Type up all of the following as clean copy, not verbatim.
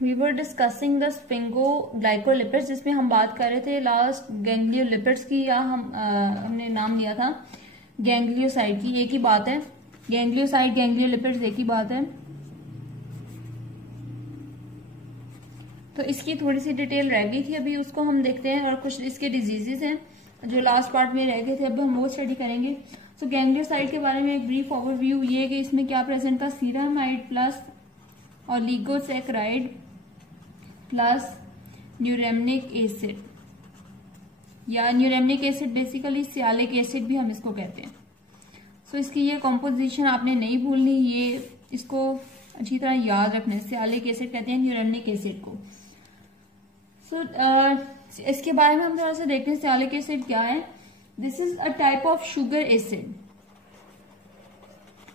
We were discussing the स्फिंगोग्लाइकोलिपिड्स, जिसमें हम बात कर रहे थे लास्ट गैंग्लियोलिपिड्स की, या हमने नाम लिया था गैंग्लियोसाइड की। एक ही बात है, गैंग्लियोसाइड गैंग्लियोलिपिड्स एक ही बात है। तो इसकी थोड़ी सी डिटेल रह गई थी, अभी उसको हम देखते हैं। और कुछ इसके डिजीजेस हैं जो लास्ट पार्ट में रह गए थे, अब हम वो स्टडी करेंगे। सो गैंग्लियोसाइड के बारे में एक ब्रीफ ओवरव्यू ये है कि इसमें क्या प्रेजेंट था, ceramide plus oligosaccharide plus न्यूरेमनिक acid, या न्यूरेमनिक एसिड बेसिकली सियालिक एसिड भी हम इसको कहते हैं। सो इसकी ये कॉम्पोजिशन आपने नहीं भूलनी, ये इसको अच्छी तरह याद रखना है। सियालिक एसिड कहते हैं न्यूरेमनिक एसिड को। सो इसके बारे में हम थोड़ा सा देखते हैं सियालिक एसिड क्या है। This is a type of sugar acid.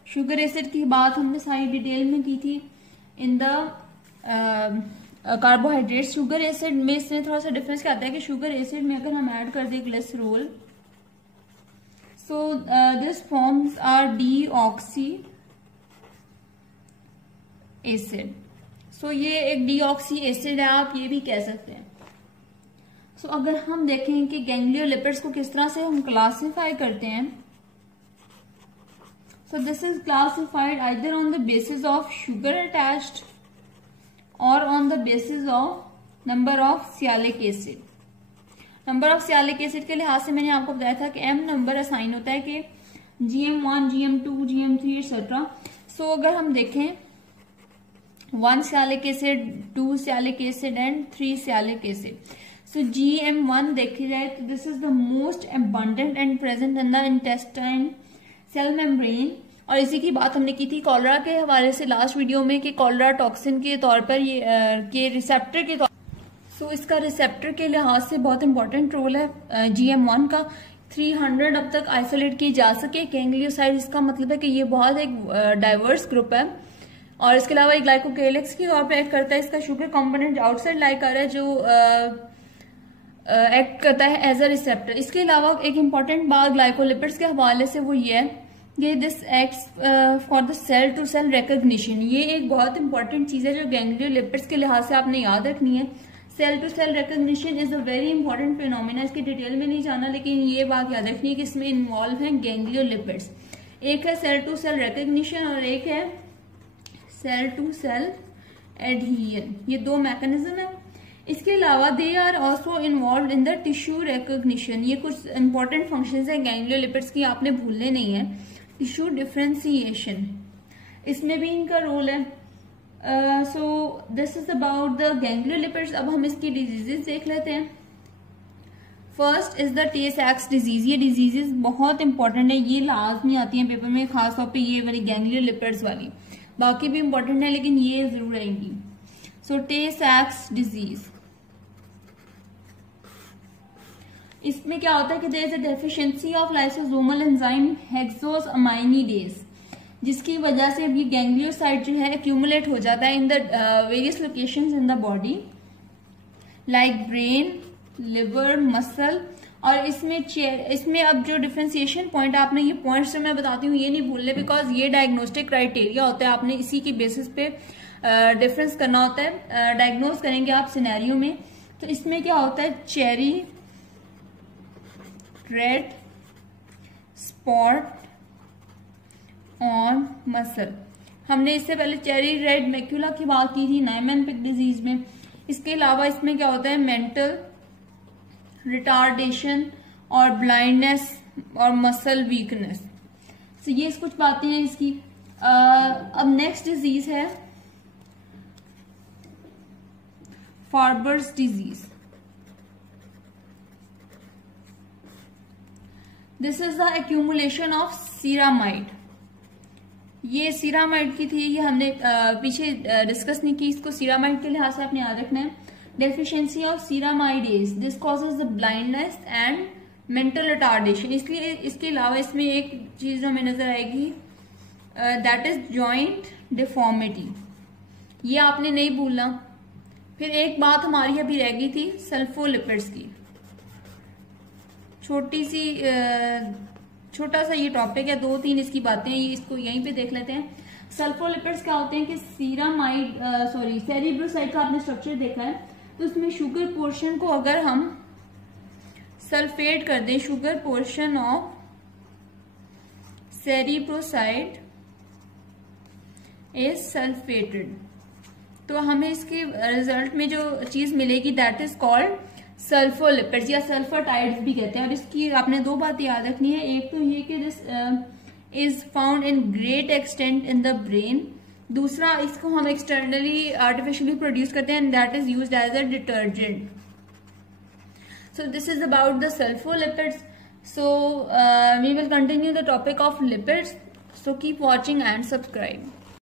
Sugar acid की बात हमने सारी डिटेल में की थी in the carbohydrate. Sugar acid में इसमें थोड़ा सा डिफरेंस क्या आता है कि शुगर एसिड में अगर हम ऐड कर दें glycerol, so this forms are deoxy acid. So ये एक डीऑक्सी एसिड है, आप ये भी कह सकते हैं। सो अगर हम देखें कि गैंग्लियोलिपिड्स को किस तरह से हम क्लासिफाई करते हैं, so this is classified either on the basis of sugar attached और on the basis of number of sialic acid. Number of sialic acid के लिहाज से मैंने आपको बताया था कि एम नंबर असाइन होता है कि GM1, GM2, GM3 एक्सेट्रा। सो अगर हम देखें 1 sialic acid, 2 sialic acid and 3 sialic acid. So GM1 देखी जाए तो this is the most abundant and present in the intestine cell membrane. और इसी की बात हमने की थी कॉलरा के हवाले से लास्ट वीडियो में कि कॉलरा टॉक्सिन के तौर पर ये के रिसेप्टर के तौर। सो इसका रिसेप्टर के लिहाज से बहुत इंपॉर्टेंट रोल है GM1 का। 300 अब तक आइसोलेट की जा सके गैंग्लियोसाइड, इसका मतलब है कि ये बहुत एक डाइवर्स ग्रुप है। और इसके अलावा एक ग्लाइकोकेलिक्स की तौर पर एक्ट करता है। इसका शुगर कंपोनेंट आउटसाइड लाई कर है जो एक्ट करता है एज अ रिसेप्टर। इसके अलावा एक इम्पॉर्टेंट बात ग्लाइकोलिपिड्स के हवाले से वो ये है कि this acts for the cell to cell recognition. ये एक बहुत इंपॉर्टेंट चीज है जो गैंग्लियोलिपिड्स के लिहाज से आपने याद रखनी है। Cell to cell recognition is a very important phenomena. इसकी डिटेल में नहीं जाना, लेकिन ये बात याद रखनी है कि इसमें इन्वॉल्व है गैंग्लियोलिपिड्स। एक है सेल टू सेल रिकॉग्निशन और एक है सेल टू सेल एडहीजन। ये दो मैकेनिज्म है। इसके अलावा they are also involve in the tissue recognition. ये कुछ इंपॉर्टेंट फंक्शंस हैं गैंग्लियोलिपिड्स की, आपने भूलने नहीं है। टिश्यू डिफरेंशिएशन, इसमें भी इनका रोल है। So this is about the gangliolipids. अब हम इसकी डिजीजेस देख लेते हैं। First is the Tay Sachs disease. ये डिजीजेस बहुत इंपॉर्टेंट है, ये लाजमी आती है पेपर में, खासतौर पे ये वाली गैंग्लियोलिपिड्स वाली। बाकी भी इंपॉर्टेंट है लेकिन ये जरूर आएंगी। सो टे-सैक्स डिजीज, इसमें क्या होता है कि there is a deficiency of lysosomal enzyme hexosaminidase, जिसकी वजह से ये गैंग्लियोसाइड जो है एक्यूमुलेट हो जाता है in the various locations in the body like brain, liver, muscle. और इसमें अब जो डिफरेंशिएशन पॉइंट, आपने ये पॉइंट्स जो मैं बताती हूँ ये नहीं भूलने, बिकॉज ये डायग्नोस्टिक क्राइटेरिया होता है, आपने इसी की बेसिस पे डिफरेंस करना होता है, डायग्नोज करेंगे आप सिनेरियो में। तो इसमें क्या होता है, cherry red spot on muscle. हमने इससे पहले चेरी रेड मैक्यूला की बात की थी नाइमन-पिक डिजीज में। इसके अलावा इसमें क्या होता है, मेंटल रिटार्डेशन और ब्लाइंडनेस और मसल वीकनेस। तो ये कुछ बातें हैं इसकी। अब नेक्स्ट डिजीज है Farber's disease. This is the accumulation of ceramide. ये सीरामाइड की थी, ये हमने पीछे डिस्कस नहीं की, इसको सीरामाइड के लिहाज से आपने याद रखना है। Deficiency of ceramidase, this causes the blindness and mental retardation. इसलिए इसके अलावा इसमें एक चीज हमें नजर आएगी, दैट इज जॉइंट डिफॉर्मिटी। ये आपने नहीं भूलना। फिर एक बात हमारी अभी रह गई थी सल्फोलिपिड्स की, छोटा सा ये टॉपिक है, 2-3 इसकी बातें हैं, इसको यहीं पे देख लेते हैं। सल्फोलिपिड्स क्या होते हैं कि सेरिब्रोसाइड का आपने स्ट्रक्चर देखा है, तो उसमें शुगर पोर्शन को अगर हम सल्फेट कर दें, sugar portion of cerebroside is sulphated, तो हमें इसके रिजल्ट में जो चीज मिलेगी दैट इज कॉल्ड सल्फोलिपिड्स या सल्फाटाइड्स भी कहते हैं। और इसकी आपने दो बातें याद रखनी है, एक तो ये कि this is found in great extent in the brain, दूसरा इसको हम एक्सटर्नली आर्टिफिशियली प्रोड्यूस करते हैं and that is used as a detergent. So this is about the sulfolipids. So we will continue the topic of lipids. So keep watching and subscribe.